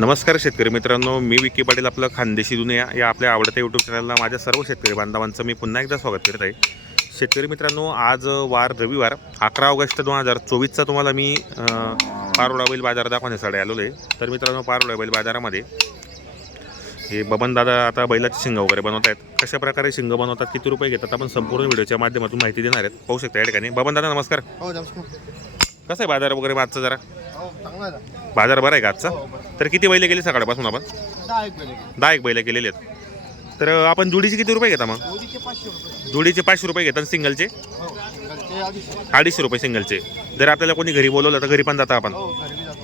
नमस्कार शेतकरी मित्रांनो मी विकी पाटील आपलं खानदेशी दुनिया या आपल्या आवडत्या यूट्यूब चॅनलला माझ्या सर्व शेतकरी बांधवांचं मी पुन्हा एकदा स्वागत करत आहे. शेतकरी मित्रांनो आज वार रविवार अकरा ऑगस्ट दोन हजार चोवीसचा तुम्हाला मी अं, बैल बाजार दाखवण्यासाठी आलेलो आहे. तर मित्रांनो पारोडा बैल बाजारामध्ये हे बबन दादा आता बैलाची शिंग वगैरे बनवत आहेत. कशा प्रकारे शिंग बनवतात किती रुपये घेतात आपण संपूर्ण व्हिडिओच्या माध्यमातून माहिती देणार आहेत. पाहू शकता या ठिकाणी. बबन दादा नमस्कार. हो, नमस्कार. कसं आहे बाजार वगैरे आजचा जरा? हो बाजार बरा आहे का आजचा? हो तर किती बैल गेली सकाळपासून आपण? दहा एक बैल गेलेले आहेत. तर आपण जोडीचे किती रुपये घेता मग? जोडीचे पाचशे रुपये. घेतात सिंगलचे? हो अडीचशे. रुपये सिंगलचे. जर आपल्याला कोणी घरी बोलवलं तर घरी पण जाता आपण.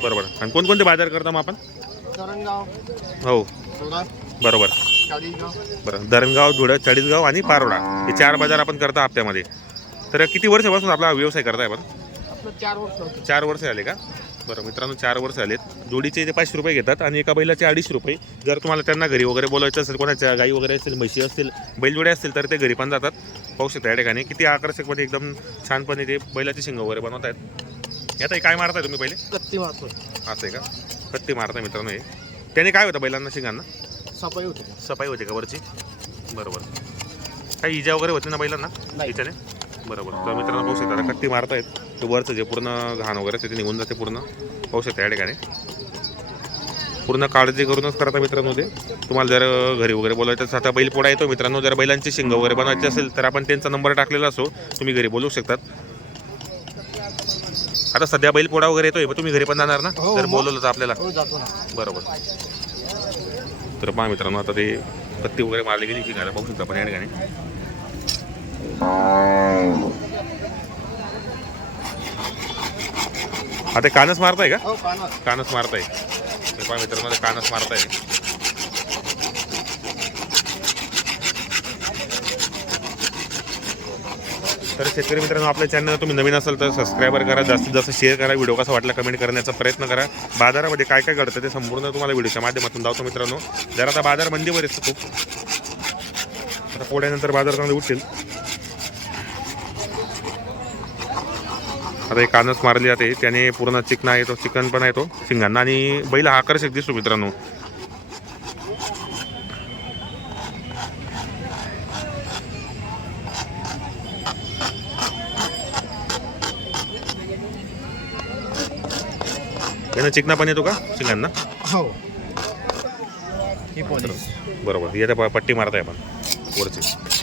बरोबर. आणि कोणकोणते बाजार करता मग आपण? हो. बरोबर. बरं. धरणगाव धुळं चाळीसगाव आणि पारोडा. हे चार बाजार आपण करता हप्त्यामध्ये. तर किती वर्षापासून आपला व्यवसाय करताय आपण? चार वर्ष चार वर्ष झाले का? बरं मित्रांनो चार वर्ष झालेत. जोडीचे ते पाचशे रुपये घेतात आणि एका बैलाचे अडीचशे रुपये. जर तुम्हाला त्यांना घरी वगैरे बोलायचं असेल कोणाच्या गाई वगैरे असतील म्हशी असतील बैलजोडे असतील तर ते घरी पण जातात. पाहू शकता या ठिकाणी. किती आकर्षकमध्ये एकदम छानपणे ते बैलाची शिंग वगैरे बनवत आहेत हे काय मारताय तुम्ही पहिले? कत्ती मारतोय. असं आहे का? कत्ती मारताय मित्रांनो हे. त्याने काय होतं बैलांना शिंगांना? सफाई होते. सफाई होते का वरची? बरोबर. काही इजा वगैरे होती ना बैलांना? नाही. बरोबर. तर मित्रांनो पाहू शकता आता कत्ती मारतायत. ते वरचं जे पूर्ण घाण वगैरे ते निघून जाते पूर्ण. पाहू शकता या ठिकाणी. पूर्ण काळजी करूनच करता मित्रांनो ते. तुम्हाला जर घरी वगैरे बोलायचं असेल, आता बैल पोडा येतो मित्रांनो. जर बैलांची शिंग वगैरे बनवायची असेल तर आपण त्यांचा नंबर टाकलेला असो. तुम्ही घरी बोलू शकतात. आता सध्या बैल पोडा वगैरे येतोय तुम्ही घरी पण जाणार ना? हो, जर मग. बोलवलं तर आपल्याला. हो बरोबर. तर पहा मित्रांनो आता ते पत्ती वगैरे मारली गेली शिंगाला पाहू शकता आपण या ठिकाणी. आता कानच मारताय का? हो कानच. मारताय. मित्रांनो ते कानच मारताय. तर शेतकरी मित्रांनो आपल्या चॅनल तुम्ही नवीन असाल तर सबस्क्राईबर करा. जास्तीत जास्त शेअर करा. व्हिडिओ कसा वाटला कमेंट करण्याचा प्रयत्न करा. बाजारामध्ये काय काय घडतं ते संपूर्ण तुम्हाला व्हिडिओच्या माध्यमातून दावतो मित्रांनो. जर आता बाजार मंदीवर येतो खूप. आता पोळ्यानंतर बाजार चांगले उठतील. आता एक कानच मारली जाते. त्याने पूर्ण चिकना येतो चिकन पण येतो शिंगांना. आणि बैल हा आकर्षक दिसतो मित्रांनो. त्यानं चिकना पण येतो का शिंगांना? हो. बरोबर. येत्या प- पट्टी मारताय आपण. वरची.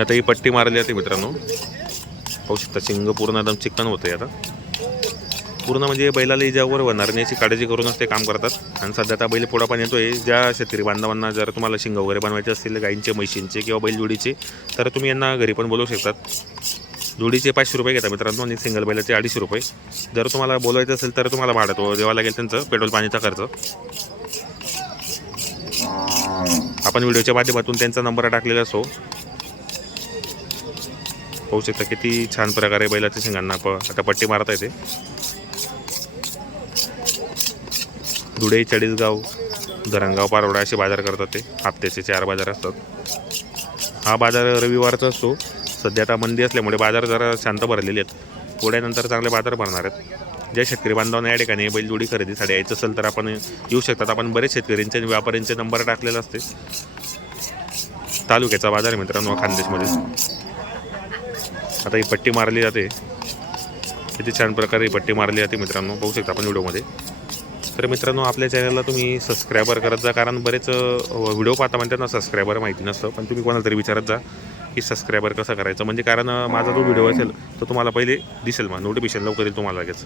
आता ही पट्टी मारली जाते मित्रांनो. पाहू शकता शिंग पूर्ण एकदम चिकन होते आता. पूर्ण म्हणजे बैलाला इजावर होणार याची काळजी करूनच ते काम करतात. आणि सध्या आता बैल पुढा पण येतोय. ज्या शेतकरी बांधवांना जर तुम्हाला शिंग वगैरे बनवायचे असतील गाईंचे म्हशींचे किंवा बैलजोडीचे तर तुम्ही यांना घरी पण बोलवू शकतात. जोडीचे पाचशे रुपये घेता मित्रांनो आणि सिंगल बैलाचे अडीचशे रुपये. जर तुम्हाला बोलवायचं असेल तर तुम्हाला भाडं तो द्यावा लागेल त्यांचं पेट्रोल पाणीचा खर्च. आपण व्हिडिओच्या माध्यमातून त्यांचा नंबर टाकलेला असो पाहू शकता किती छान प्रकारे बैलाच्या शिंगांना प आता पट्टी मारता येते धुळे चाळीसगाव धरणगाव पारोडा असे बाजार करतात ते. हप्त्याचे चार बाजार असतात. हा बाजार रविवारचा असतो. सध्या आता मंदी असल्यामुळे बाजार जरा शांत भरलेले आहेत. पुढ्यानंतर चांगले बाजार भरणार आहेत. ज्या शेतकरी बांधवांना या ठिकाणी बैलजोडी खरेदीसाठी यायचं असेल तर आपण येऊ शकतात. आपण बरेच शेतकऱ्यांचे आणि व्यापाऱ्यांचे नंबर टाकलेला असते तालुक्याचा बाजार मित्रांनो खानदेशमध्ये. आता ही पट्टी मारली जाते. किती छान प्रकारे ही पट्टी मारली जाते मित्रांनो. बघू शकता आपण व्हिडिओमध्ये. तर मित्रांनो आपल्या चॅनलला तुम्ही सबस्क्रायबर करत जा कारण बरेच व्हिडिओ पाहता म्हणतात ना सबस्क्रायबर माहिती नसतं. पण तुम्ही कोणाला तरी विचारत जा की सबस्क्रायबर कसं करायचं. म्हणजे कारण माझा जो व्हिडिओ असेल तो तुम्हाला पहिले दिसेल मग. नोटिफिकेशन लवकर येईल तुम्हाला लगेच.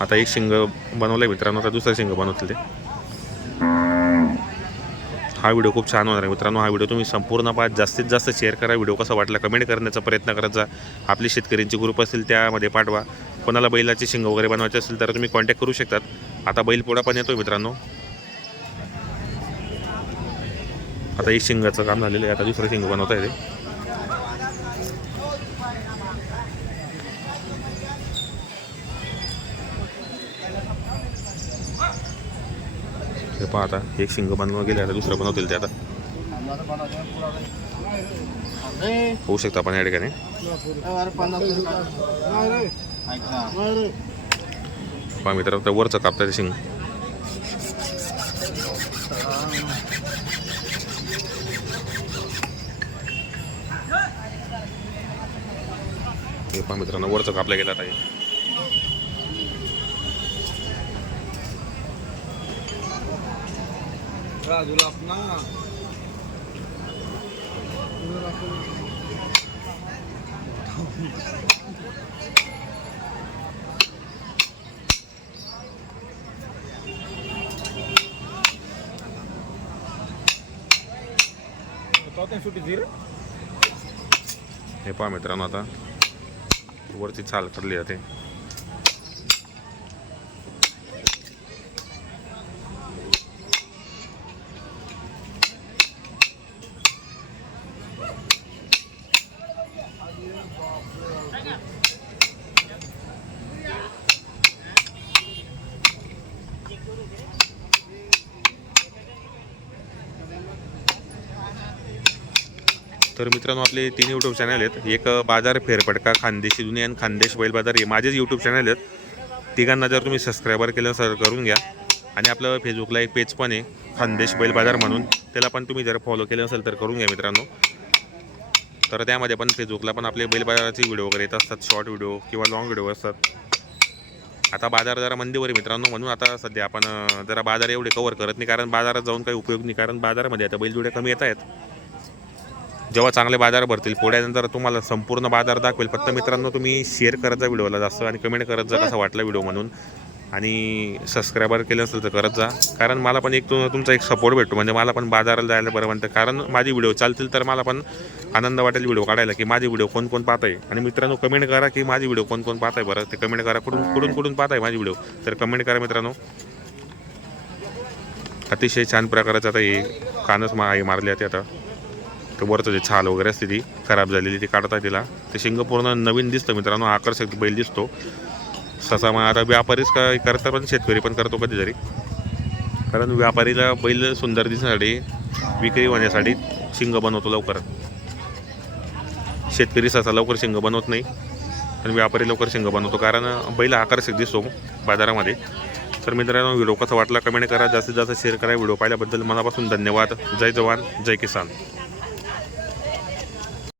आता एक शिंग बनवलं आहे मित्रांनो. आता दुसरा शिंग बनवतील ते. हा व्हिडिओ खूप छान होणार आहे. मित्रांनो हा व्हिडिओ तुम्ही संपूर्ण पाहत जास्तीत जास्त शेअर करा. व्हिडिओ कसा वाटला कमेंट करण्याचा प्रयत्न करत जा आपली शेतकऱ्यांची ग्रुप असेल त्यामध्ये पाठवा. कोणाला बैलाची शिंग वगैरे बनवायचे असेल तर तुम्ही कॉन्टॅक्ट करू शकतात. आता बैल पोळा पण येतो मित्रांनो. आता एक शिंगाचं काम झालेलं आहे. आता दुसरं शिंग बनवता येते हे पहा आता एक शिंग बनवून गेले आता दुसरं बनवतील ते आता. होऊ शकतं आपण या ठिकाणी. पहा मित्र तर वरचं कापतात शिंग. हे पहा मित्रांनो वरचं कापलं गेलं आता हे. हे पहा मित्रांनो आता. वरची चाल करली जाते तर मित्रांनो आपले तीन यूट्यूब चॅनल आहेत. एक बाजार फेरफटका खानदेशी दुनिया आणि खानदेश बैल बाजार हे माझेच यूट्यूब चॅनल आहेत. तिघांना जर तुम्ही सबस्क्रायबर केलं सर करून घ्या. आणि आपलं फेसबुकला एक पेज पण आहे खानदेश बैल बाजार म्हणून. त्याला पण तुम्ही जर फॉलो केलं असेल तर करून घ्या मित्रांनो. तर त्यामध्ये पण फेसबुकला पण आपले बैल बाजाराचे व्हिडिओ वगैरे येत असतात. शॉर्ट व्हिडिओ किंवा लॉंग व्हिडिओ असतात. आता बाजार जरा मंदीवर आहे मित्रांनो. म्हणून आता सध्या आपण जरा बाजार एवढे कवर करत नाही. कारण बाजारात जाऊन काही उपयोग नाही. कारण बाजारामध्ये आता बैलजोड्या कमी येत आहेत. जेव्हा चांगले बाजार भरतील पुढ्यानंतर तुम्हाला संपूर्ण बाजार दाखवेल. फक्त मित्रांनो तुम्ही शेअर करत जा व्हिडिओला जास्त आणि कमेंट करत जा कसा वाटला व्हिडिओ म्हणून. आणि सबस्क्रायबर केलं असेल तर करत जा. कारण मला पण एक तु- तुमचा एक सपोर्ट भेटतो. म्हणजे मला पण बाजाराला जायला बरं म्हणतं कारण माझी व्हिडिओ चालतील तर मला पण आनंद वाटेल व्हिडिओ काढायला की माझी व्हिडिओ कोण कोण पाहत आहे आणि मित्रांनो कमेंट करा की माझी व्हिडिओ कोण कोण पाहत आहे बरं. ते कमेंट करा. कुठून कुठून कुठून पाहत आहे माझी व्हिडिओ? तर कमेंट करा मित्रांनो. अतिशय छान प्रकाराचं आता हे कानच मा हे मारले ते आता. ते वरचं जे छाल वगैरे असते ती खराब झालेली ती काढता तिला. ते शिंग पूर्ण नवीन दिसतं मित्रांनो आकर्षक बैल दिसतो. ससा मग आता व्यापारीच काय करतात पण शेतकरी पण करतो कधीतरी. कारण व्यापारीला बैल सुंदर दिसण्यासाठी विक्री होण्यासाठी शिंग बनवतो लवकर. शेतकरी ससा लवकर शिंग बनवत नाही आणि व्यापारी लवकर शिंग बनवतो. कारण बैल आकर्षक दिसतो बाजारामध्ये. तर मित्रांनो व्हिडिओ कसा वाटला कमेंट करा. जास्तीत जास्त शेअर करा. व्हिडिओ पाहिल्याबद्दल मनापासून धन्यवाद. जय जवान जय किसान.